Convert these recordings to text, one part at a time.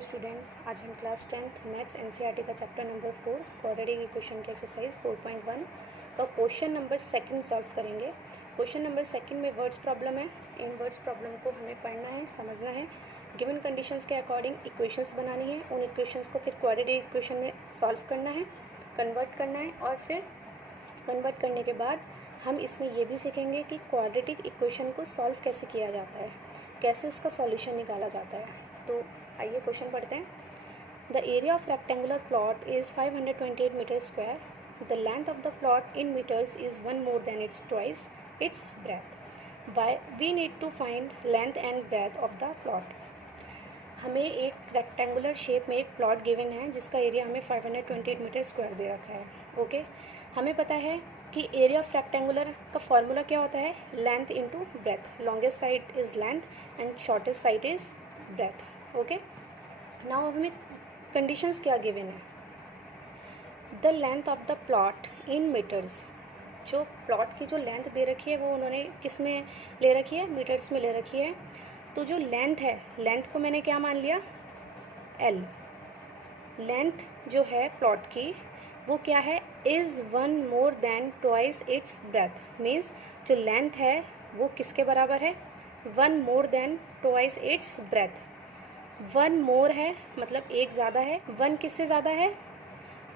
Hello students, आज हम class 10th maths NCERT का चैप्टर नंबर 4 क्वाड्रेटिक इक्वेशन की एक्सरसाइज 4.1 का क्वेश्चन नंबर सेकंड सॉल्व करेंगे। क्वेश्चन नंबर सेकंड में वर्ड्स प्रॉब्लम है। इन वर्ड्स प्रॉब्लम को हमें पढ़ना है, समझना है, गिवन कंडीशंस के अकॉर्डिंग इक्वेशंस बनानी है, उन इक्वेशंस को फिर क्वाड्रेटिक इक्वेशन में सॉल्व करना है, कन्वर्ट करना है और फिर कन्वर्ट करने के बाद हम इसमें ये भी सीखेंगे कि क्वाड्रेटिक इक्वेशन को सॉल्व कैसे किया जाता है, कैसे उसका सॉल्यूशन निकाला जाता है। तो आइए क्वेश्चन पढ़ते हैं। The area of rectangular plot is 528 metre square. The length of the plot in metres is 1 more than its twice its breadth. By we need to find length and breadth of the plot. हमें एक rectangular shape में एक plot given है जिसका area हमें 528 metre square दे रखा है। Okay, हमें पता है कि एरिया ऑफ रेक्टेंगुलर का फॉर्मूला क्या होता है, length into breadth. Longest side is length and shortest side is breadth. Okay, now हमें कंडीशंस क्या गिवन है। The length of the plot in metres, जो प्लॉट की जो लेंथ दे रखी है वो उन्होंने किस में ले रखी है, मीटर्स में ले रखी है। तो जो लेंथ है, लेंथ को मैंने क्या मान लिया, एल। लेंथ जो है प्लॉट की वो क्या है, is 1 more then twice its breath. Means जो लेंथ है वो किसके बराबर है, 1 more then twice its breath. 1 मोर है मतलब एक ज़्यादा है, 1 किससे ज़्यादा है,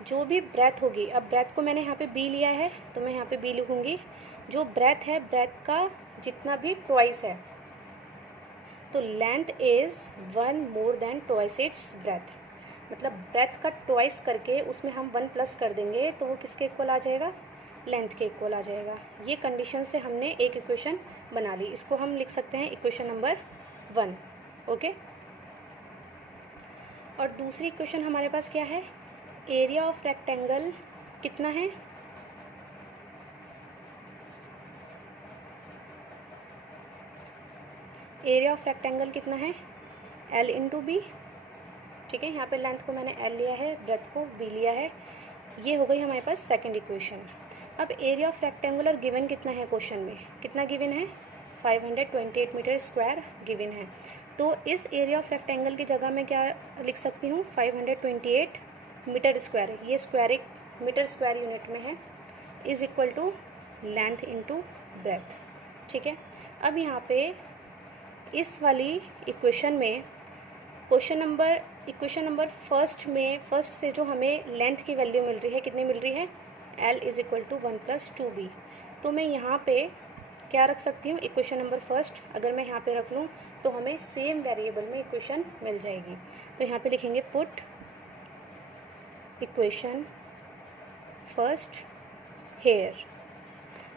जो भी ब्रेथ होगी। अब ब्रेथ को मैंने यहाँ पे बी लिया है तो मैं यहाँ पे बी लिखूँगी। जो ब्रेथ है, ब्रेथ का जितना भी ट्वाइस है, तो length is 1 more then twice its breath. मतलब ब्रेथ का ट्वाइस करके उसमें हम 1 प्लस कर देंगे तो वो किसके इक्वल आ जाएगा, लेंथ के इक्वल आ जाएगा। ये कंडीशन से हमने एक इक्वेशन बना ली। इसको हम लिख सकते हैं इक्वेशन नंबर 1। ओके, और दूसरी इक्वेशन हमारे पास क्या है, एरिया ऑफ रेक्टेंगल कितना है, एरिया ऑफ रेक्टेंगल कितना है, एल इंटू बी। ठीक है, यहाँ पे लेंथ को मैंने एल लिया है, ब्रेथ को बी लिया है। ये हो गई हमारे पास सेकंड इक्वेशन। अब एरिया ऑफ रेक्टेंगुलर गिवन कितना है, क्वेश्चन में कितना गिवन है, 528 मीटर स्क्वायर गिवन है। तो इस एरिया ऑफ रेक्टेंगल की जगह मैं क्या लिख सकती हूँ, 528 मीटर स्क्वायर, ये स्क्वायर एक मीटर स्क्वायर यूनिट में है, is equal to length into breadth. ठीक है, अब यहाँ पे इस वाली इक्वेशन में इक्वेशन नंबर फर्स्ट में, फर्स्ट से जो हमें लेंथ की वैल्यू मिल रही है, कितनी मिल रही है, L is equal to 1 + 2b। तो मैं यहाँ पे क्या रख सकती हूँ, इक्वेशन नंबर फर्स्ट अगर मैं यहाँ पे रख लूँ तो हमें सेम वेरिएबल में इक्वेशन मिल जाएगी। तो यहाँ पे लिखेंगे पुट इक्वेशन फर्स्ट हेयर।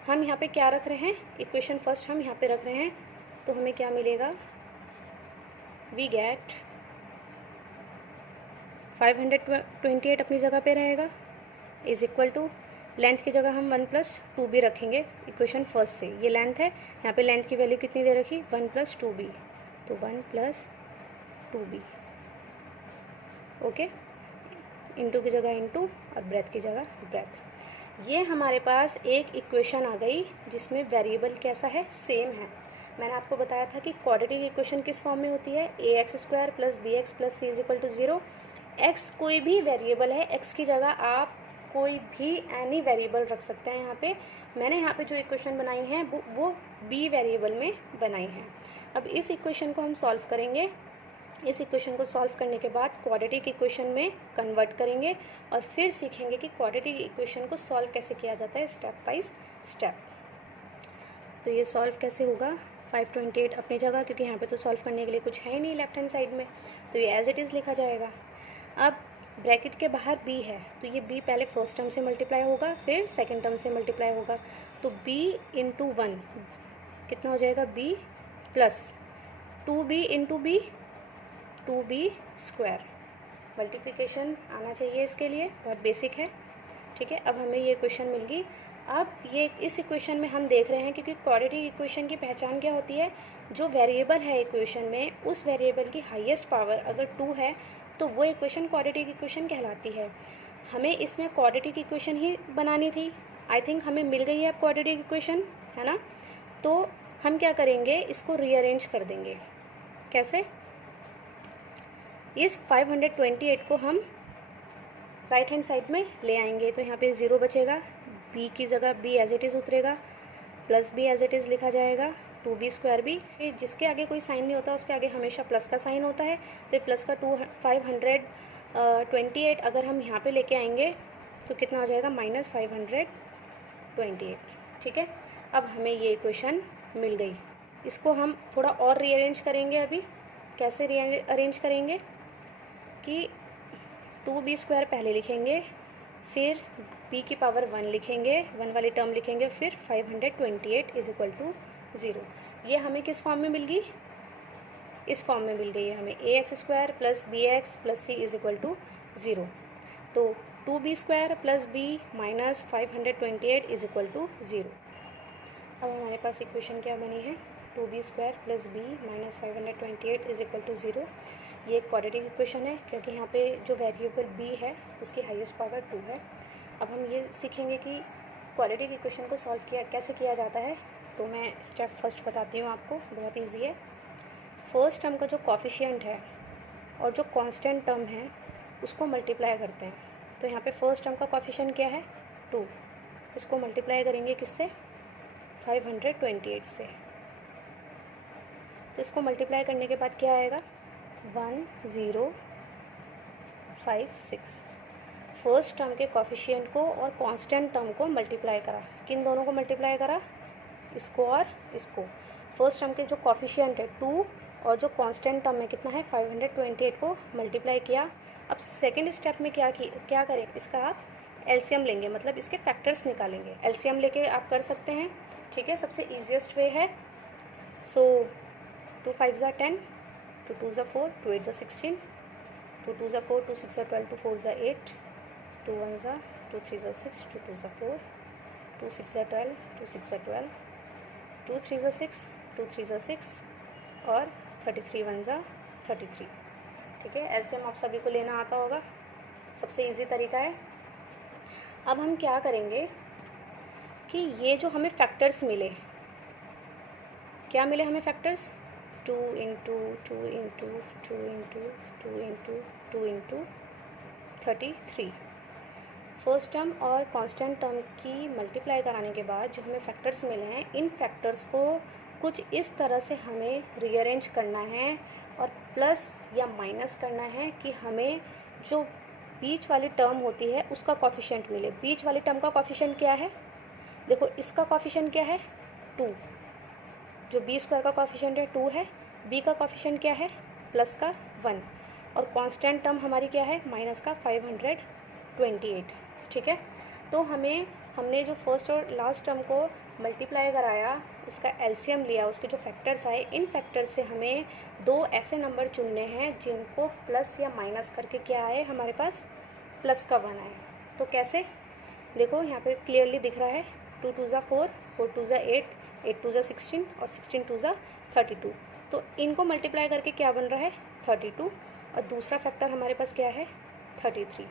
हम यहाँ पे क्या रख रहे हैं, इक्वेशन फर्स्ट हम यहाँ पे रख रहे हैं, तो हमें क्या मिलेगा, वी गेट 528 अपनी जगह पे रहेगा, इज़ इक्वल टू लेंथ की जगह हम 1 + 2b रखेंगे इक्वेशन फर्स्ट से। ये लेंथ है, यहाँ पे लेंथ की वैल्यू कितनी दे रखी, 1 + 2b, तो 1 + 2b। ओके, इंटू की जगह इंटू और ब्रेथ की जगह ब्रेथ। ये हमारे पास एक इक्वेशन आ गई जिसमें वेरिएबल कैसा है, सेम है। मैंने आपको बताया था कि क्वाड्रेटिक इक्वेशन किस फॉर्म में होती है, ax² + bx + c = 0। x कोई भी वेरिएबल है, x की जगह आप कोई भी एनी वेरिएबल रख सकते हैं। यहाँ पे मैंने यहाँ पे जो इक्वेशन बनाई है वो b वेरिएबल में बनाई है। अब इस इक्वेशन को हम सॉल्व करेंगे। इस इक्वेशन को सॉल्व करने के बाद क्वाड्रेटिक इक्वेशन में कन्वर्ट करेंगे और फिर सीखेंगे कि क्वाड्रेटिक इक्वेशन को सॉल्व कैसे किया जाता है स्टेप बाय स्टेप। तो ये सॉल्व कैसे होगा, 528 अपनी जगह, क्योंकि यहाँ पे तो सॉल्व करने के लिए कुछ है ही नहीं लेफ्ट हैंड साइड में, तो ये एज इट इज़ लिखा जाएगा। अब ब्रैकेट के बाहर b है तो ये b पहले फर्स्ट टर्म से मल्टीप्लाई होगा, फिर सेकंड टर्म से मल्टीप्लाई होगा। तो b × 1 कितना हो जाएगा, b + 2b × b, 2b²। Multiplication आना चाहिए इसके लिए, बहुत बेसिक है। ठीक है, अब हमें ये इक्वेशन मिल गई। अब ये इस इक्वेशन में हम देख रहे हैं, क्योंकि क्वाड्रेटिक इक्वेशन की पहचान क्या होती है, जो वेरिएबल है इक्वेशन में उस वेरिएबल की हाईएस्ट पावर अगर 2 है तो वो इक्वेशन क्वाड्रेटिक इक्वेशन कहलाती है। हमें इसमें क्वाड्रेटिक इक्वेशन ही बनानी थी। आई थिंक हमें मिल गई है अब क्वाड्रेटिक इक्वेशन, है ना। तो हम क्या करेंगे, इसको रीअरेंज कर देंगे। कैसे, इस 528 को हम राइट हैंड साइड में ले आएंगे, तो यहाँ पे 0 बचेगा, b की जगह b एज इट इज़ उतरेगा, plus b as it is लिखा जाएगा, 2b² भी, जिसके आगे कोई साइन नहीं होता उसके आगे हमेशा प्लस का साइन होता है, तो प्लस का 528 अगर हम यहाँ पे लेके आएंगे तो कितना हो जाएगा, -528। ठीक है, अब हमें ये इक्वेशन मिल गई। इसको हम थोड़ा और रीअरेंज करेंगे। अभी कैसे रीअरेंज करेंगे कि 2b² पहले लिखेंगे, फिर b की पावर 1 लिखेंगे, 1 वाली टर्म लिखेंगे, फिर 528 = 0। ये हमें किस फॉर्म में मिल गई, इस फॉर्म में मिल गई है हमें, ax² + bx + c = 0। तो 2b² + b - 528 = 0। अब हमारे पास इक्वेशन क्या बनी है, 2b² + b - 528 = 0। ये एक क्वाड्रेटिक इक्वेशन है क्योंकि यहाँ पे जो वेरिएबल b है उसकी हाईएस्ट पावर 2 है। अब हम ये सीखेंगे कि क्वाड्रेटिक इक्वेशन को सॉल्व कैसे किया जाता है। तो मैं स्टेप फर्स्ट बताती हूँ आपको, बहुत इजी है। फर्स्ट टर्म का जो कॉफिशिएंट है और जो कांस्टेंट टर्म है उसको मल्टीप्लाई करते हैं। तो यहाँ पे फर्स्ट टर्म का कॉफिशिएंट क्या है, 2, इसको मल्टीप्लाई करेंगे किससे, 528 से। तो इसको मल्टीप्लाई करने के बाद क्या आएगा, 1056। फर्स्ट टर्म के कॉफिशिएंट को और कांस्टेंट टर्म को मल्टीप्लाई करा, किन दोनों को मल्टीप्लाई करा, इसको और इसको। फर्स्ट टर्म के जो कॉफिशिएंट है 2 और जो कांस्टेंट टर्म में कितना है 528 को मल्टीप्लाई किया। अब सेकंड स्टेप में क्या करें, इसका आप एलसीएम लेंगे, मतलब इसके फैक्टर्स निकालेंगे। एलसीएम लेके आप कर सकते हैं, ठीक है, सबसे ईजिएस्ट वे है। सो 2 5 = 10, 2 2 = 4, 2 8 = 16, 2 2 = 4, 2 6 = 12, 2 4 = 8, 2 1 = 2 3 = 6, 2 2 = 4, 2 6 = 12, 2 6 = 12, 2 3 = 6, 2 3 = 6 और 33 1 = 33। ठीक है, एलसीएम आप सभी को लेना आता होगा, सबसे इजी तरीका है। अब हम क्या करेंगे कि ये जो हमें फैक्टर्स मिले, क्या मिले हमें फैक्टर्स, 2 × 2 × 2 × 2 × 33। फर्स्ट टर्म और कांस्टेंट टर्म की मल्टीप्लाई कराने के बाद जो हमें फैक्टर्स मिले हैं, इन फैक्टर्स को कुछ इस तरह से हमें रीअरेंज करना है और प्लस या माइनस करना है कि हमें जो बीच वाली टर्म होती है उसका कॉफिशिएंट मिले। बीच वाली टर्म का कॉफिशिएंट क्या है, देखो इसका कॉफिशिएंट क्या है, 2, जो b² का कॉफिशिएंट है 2 है, b का कॉफिशिएंट क्या है, प्लस का 1, और कांस्टेंट टर्म हमारी क्या है, माइनस का 528। ठीक है, तो हमने जो फर्स्ट और लास्ट टर्म को मल्टीप्लाई कराया, उसका एलसीएम लिया, उसके जो फैक्टर्स आए, इन फैक्टर्स से हमें 2 ऐसे नंबर चुनने हैं जिनको प्लस या माइनस करके क्या आए हमारे पास, प्लस का 1 आए। तो कैसे, देखो यहाँ पे क्लियरली दिख रहा है, 2 2 = 4, 4 2 = 8, 8 2 = 16 और 16 2 = 32। तो इनको मल्टीप्लाई करके क्या बन रहा है, 32, और दूसरा फैक्टर हमारे पास क्या है, 33।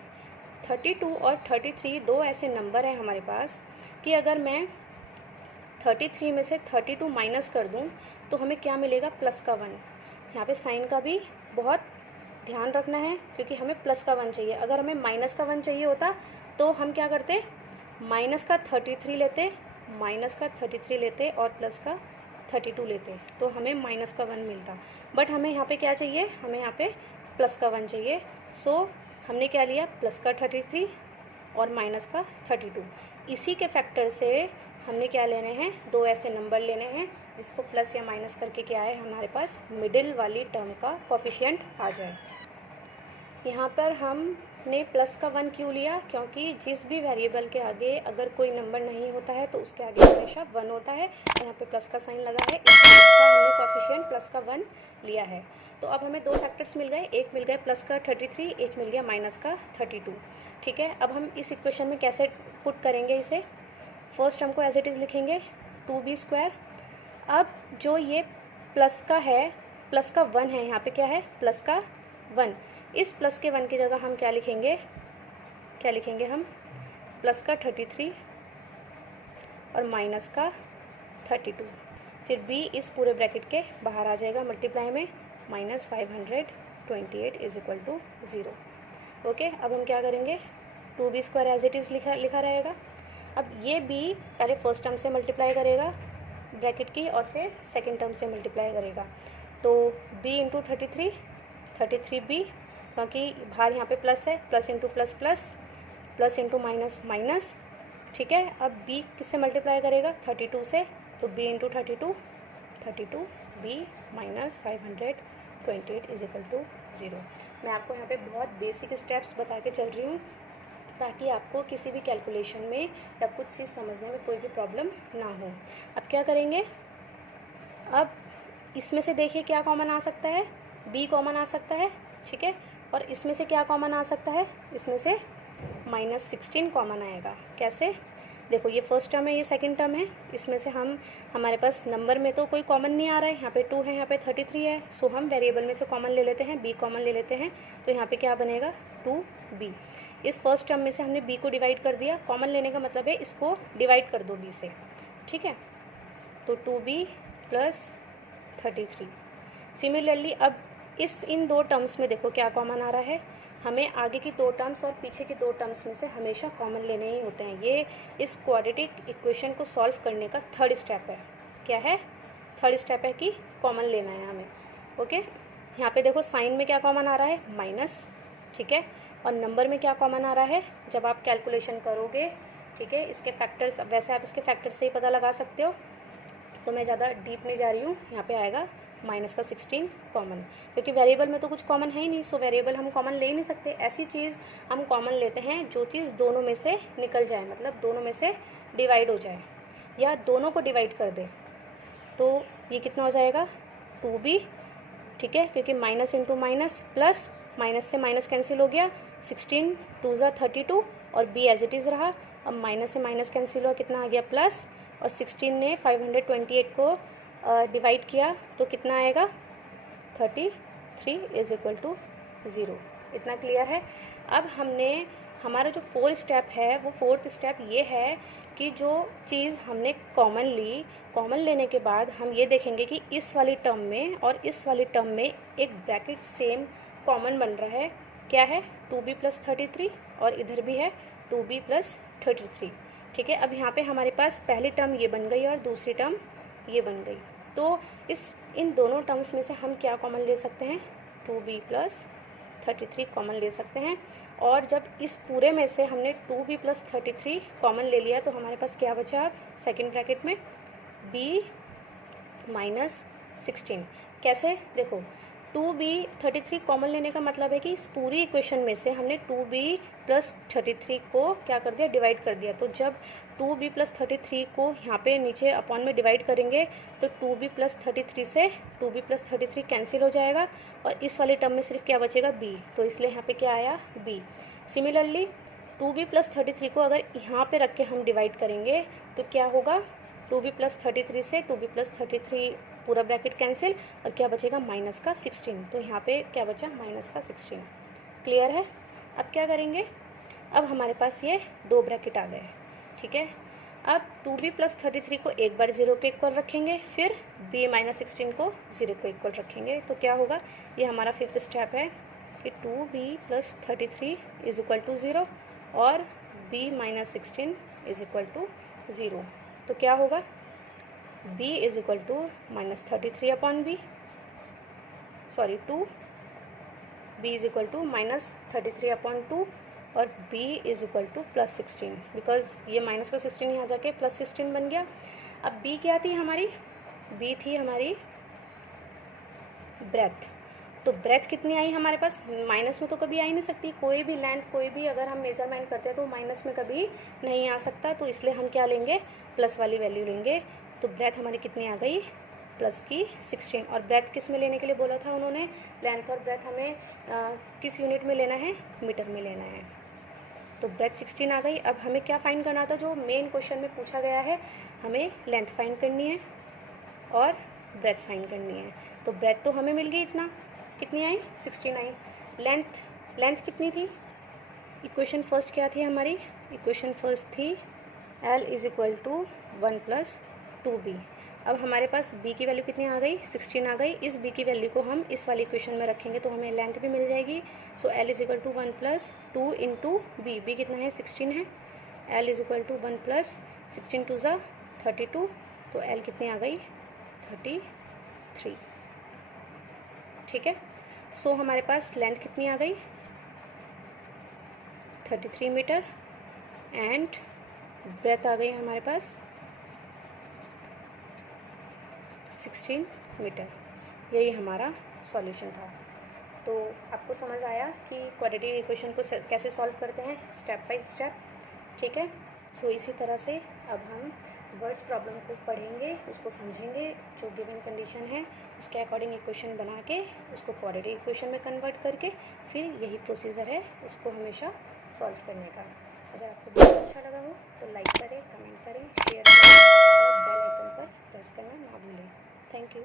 32 और 33 दो ऐसे नंबर हैं हमारे पास कि अगर मैं 33 में से 32 माइनस कर दूं तो हमें क्या मिलेगा, प्लस का 1। यहाँ पे साइन का भी बहुत ध्यान रखना है क्योंकि हमें प्लस का 1 चाहिए। अगर हमें माइनस का 1 चाहिए होता तो हम क्या करते, माइनस का 33 लेते और प्लस का 32 लेते, तो हमें माइनस का 1 मिलता। बट हमें यहाँ पे क्या चाहिए, हमें यहाँ पे प्लस का 1 चाहिए। सो हमने क्या लिया, प्लस का 33 और माइनस का 32। इसी के फैक्टर से हमने क्या लेने हैं, 2 ऐसे नंबर लेने हैं जिसको प्लस या माइनस करके क्या है हमारे पास मिडिल वाली टर्म का कोफिशिएंट आ जाए। यहाँ पर हमने प्लस का 1 क्यों लिया, क्योंकि जिस भी वेरिएबल के आगे अगर कोई नंबर नहीं होता है तो उसके आगे हमेशा 1 होता है। यहाँ पे प्लस का साइन लगा है, इसलिए हमने कोफिशिएंट प्लस का 1 लिया है। तो अब हमें 2 फैक्टर्स मिल गए, एक मिल गया प्लस का 33, एक मिल गया माइनस का 32। ठीक है, अब हम इस इक्वेशन में कैसे पुट करेंगे इसे, फर्स्ट टर्म को एज इट इज़ लिखेंगे 2b²। अब जो ये प्लस का है, प्लस का 1 है, यहाँ पे क्या है, प्लस का 1। इस प्लस के 1 की जगह हम क्या लिखेंगे हम प्लस का 33 और माइनस का 32। फिर b इस पूरे ब्रैकेट के बाहर आ जाएगा मल्टीप्लाई में, -528। 28 इज इक्वल टू 0। ओके, अब हम क्या करेंगे, 2b² एज इट इज़ लिखा रहेगा। अब ये b पहले फर्स्ट टर्म से मल्टीप्लाई करेगा ब्रैकेट की और फिर सेकेंड टर्म से मल्टीप्लाई करेगा, तो b इंटू 33b, क्योंकि बाहर यहाँ पे प्लस है, plus into plus plus, plus into minus minus, ठीक है। अब b किससे मल्टीप्लाई करेगा, 32 से, तो b into 32 b minus 528 is equal to 0। मैं आपको यहाँ पे बहुत बेसिक स्टेप्स बता के चल रही हूँ ताकि आपको किसी भी कैलकुलेशन में या कुछ चीज़ समझने में कोई भी प्रॉब्लम ना हो। अब क्या करेंगे, अब इसमें से देखिए क्या कॉमन आ सकता है, b कॉमन आ सकता है, ठीक है। और इसमें से क्या कॉमन आ सकता है, इसमें से -16 कॉमन आएगा। कैसे, देखो ये फर्स्ट टर्म है, ये सेकंड टर्म है, इसमें से हमारे पास नंबर में तो कोई कॉमन नहीं आ रहा है, यहाँ पे 2 है, यहाँ पे 33 है, सो हम वेरिएबल में से कॉमन ले लेते हैं, b कॉमन ले लेते हैं, तो यहाँ पे क्या बनेगा 2b। इस फर्स्ट टर्म में से हमने b को डिवाइड कर दिया, कॉमन लेने का मतलब है इसको डिवाइड कर दो b से, ठीक है, तो 2b प्लस 33। सिमिलरली अब इन दो टर्म्स में देखो क्या कॉमन आ रहा है, हमें आगे की दो टर्म्स और पीछे की दो टर्म्स में से हमेशा कॉमन लेने ही होते हैं। ये इस क्वाड्रेटिक इक्वेशन को सॉल्व करने का थर्ड स्टेप है। क्या है, थर्ड स्टेप है कि कॉमन लेना है हमें। ओके, यहाँ पे देखो साइन में क्या कॉमन आ रहा है, माइनस, ठीक है, और नंबर में क्या कॉमन आ रहा है, जब आप कैलकुलेशन करोगे, ठीक है, इसके फैक्टर्स, वैसे आप इसके फैक्टर्स से ही पता लगा सकते हो, तो मैं ज़्यादा डीप नहीं जा रही हूँ। यहाँ पे आएगा -16 कॉमन, क्योंकि वेरिएबल में तो कुछ कॉमन है ही नहीं, सो वेरिएबल हम कॉमन ले ही नहीं सकते। ऐसी चीज़ हम कॉमन लेते हैं जो चीज़ दोनों में से निकल जाए, मतलब दोनों में से डिवाइड हो जाए या दोनों को डिवाइड कर दे। तो ये कितना हो जाएगा 2b, ठीक है, क्योंकि minus into minus plus, minus से माइनस कैंसिल हो गया, 16 2 ज़ा 32 और b एज इट इज़ रहा। अब माइनस से माइनस कैंसिल हुआ, कितना आ गया प्लस, और 16 ने 528 को डिवाइड किया तो कितना आएगा 33 इज इक्वल टू 0। इतना क्लियर है। अब हमारा जो फोर्थ स्टेप है, वो फोर्थ स्टेप ये है कि जो चीज़ हमने कॉमन ली, कॉमन लेने के बाद हम ये देखेंगे कि इस वाली टर्म में और इस वाली टर्म में एक ब्रैकेट सेम कॉमन बन रहा है। क्या है, 2b प्लस 33, और इधर भी है 2b प्लस 33, ठीक है। अब यहाँ पे हमारे पास पहली टर्म ये बन गई और दूसरी टर्म ये बन गई, तो इन दोनों टर्म्स में से हम क्या कॉमन ले सकते हैं, 2b प्लस 33 कॉमन ले सकते हैं। और जब इस पूरे में से हमने 2b प्लस 33 कॉमन ले लिया तो हमारे पास क्या बचा, सेकंड ब्रैकेट में b माइनस 16। कैसे, देखो 2b 33 कॉमन लेने का मतलब है कि इस पूरी इक्वेशन में से हमने 2b प्लस 33 को क्या कर दिया, डिवाइड कर दिया। तो जब 2b प्लस 33 को यहाँ पे नीचे अपॉन में डिवाइड करेंगे तो 2b प्लस 33 से 2b प्लस 33 कैंसिल हो जाएगा और इस वाले टर्म में सिर्फ क्या बचेगा b, तो इसलिए यहाँ पे क्या आया b। सिमिलरली 2b प्लस 33 को अगर यहाँ पे रख के हम डिवाइड करेंगे तो क्या होगा, 2b प्लस 33 से 2b प्लस 33 पूरा ब्रैकेट कैंसिल और क्या बचेगा माइनस का 16, तो यहाँ पे क्या बचा माइनस का 16। क्लियर है। अब क्या करेंगे, अब हमारे पास ये दो ब्रैकेट आ गए, ठीक है। अब 2b प्लस 33 को एक बार 0 के इक्वल रखेंगे, फिर b माइनस 16 को 0 के इक्वल रखेंगे, तो क्या होगा, ये हमारा फिफ्थ स्टेप है कि 2b plus 33 is equal to 0 और b minus 16 is equal to 0। तो क्या होगा, b is equal to minus 33 upon b, sorry 2, b is equal to minus 33 upon 2 और b is equal to plus 16, because ये minus का 16 यहाँ जाके plus 16 बन गया। अब b क्या थी हमारी, b थी हमारी ब्रेथ, तो ब्रेथ कितनी आई हमारे पास, माइनस में तो कभी आ ही नहीं सकती, कोई भी लेंथ कोई भी अगर हम मेजरमेंट करते हैं तो माइनस में कभी नहीं आ सकता, तो इसलिए हम क्या लेंगे, प्लस वाली वैल्यू लेंगे। तो ब्रेथ हमारी कितनी आ गई, प्लस की 16। और ब्रेथ किस में लेने के लिए बोला था उन्होंने, लेंथ और ब्रेथ हमें किस यूनिट में लेना है, मीटर में लेना है। तो ब्रेथ 16 आ गई। अब हमें क्या फाइंड करना था, जो मेन क्वेश्चन में पूछा गया है, हमें लेंथ फाइंड करनी है और ब्रेथ फाइंड करनी है। तो ब्रेथ तो हमें मिल गई, इतना कितनी आई 16 आई। लेंथ कितनी थी, इक्वेशन फर्स्ट क्या थी हमारी, इक्वेशन फर्स्ट थी L is equal to 1 plus 2b, अब हमारे पास b की वैल्यू कितनी आ गई, 16 आ गई। इस b की वैल्यू को हम इस वाली इक्वेशन में रखेंगे तो हमें लेंथ भी मिल जाएगी। So l is equal to 1 plus 2 into b, b कितना है 16 है। l is equal to 1 plus 16 टू ज़ा 32, तो l कितनी आ गई 33। ठीक है। सो हमारे पास लेंथ कितनी आ गई 33 मीटर एंड ब्रेथ आ गई हमारे पास 16 मीटर। यही हमारा सॉल्यूशन था। तो आपको समझ आया कि क्वाड्रेटिक इक्वेशन को कैसे सॉल्व करते हैं स्टेप बाय स्टेप। ठीक है। सो इसी तरह से अब हम वर्ड्स प्रॉब्लम को पढ़ेंगे, उसको समझेंगे, जो गिवन कंडीशन है उसके अकॉर्डिंग इक्वेशन बना के उसको क्वाड्रेटिक इक्वेशन में कन्वर्ट करके फिर यही प्रोसीजर है उसको हमेशा सॉल्व करने का। अगर आपको वीडियो अच्छा लगा हो तो लाइक करें, कमेंट करें, शेयर करें और बेल आइकन पर प्रेस करना ना भूलें। Thank you.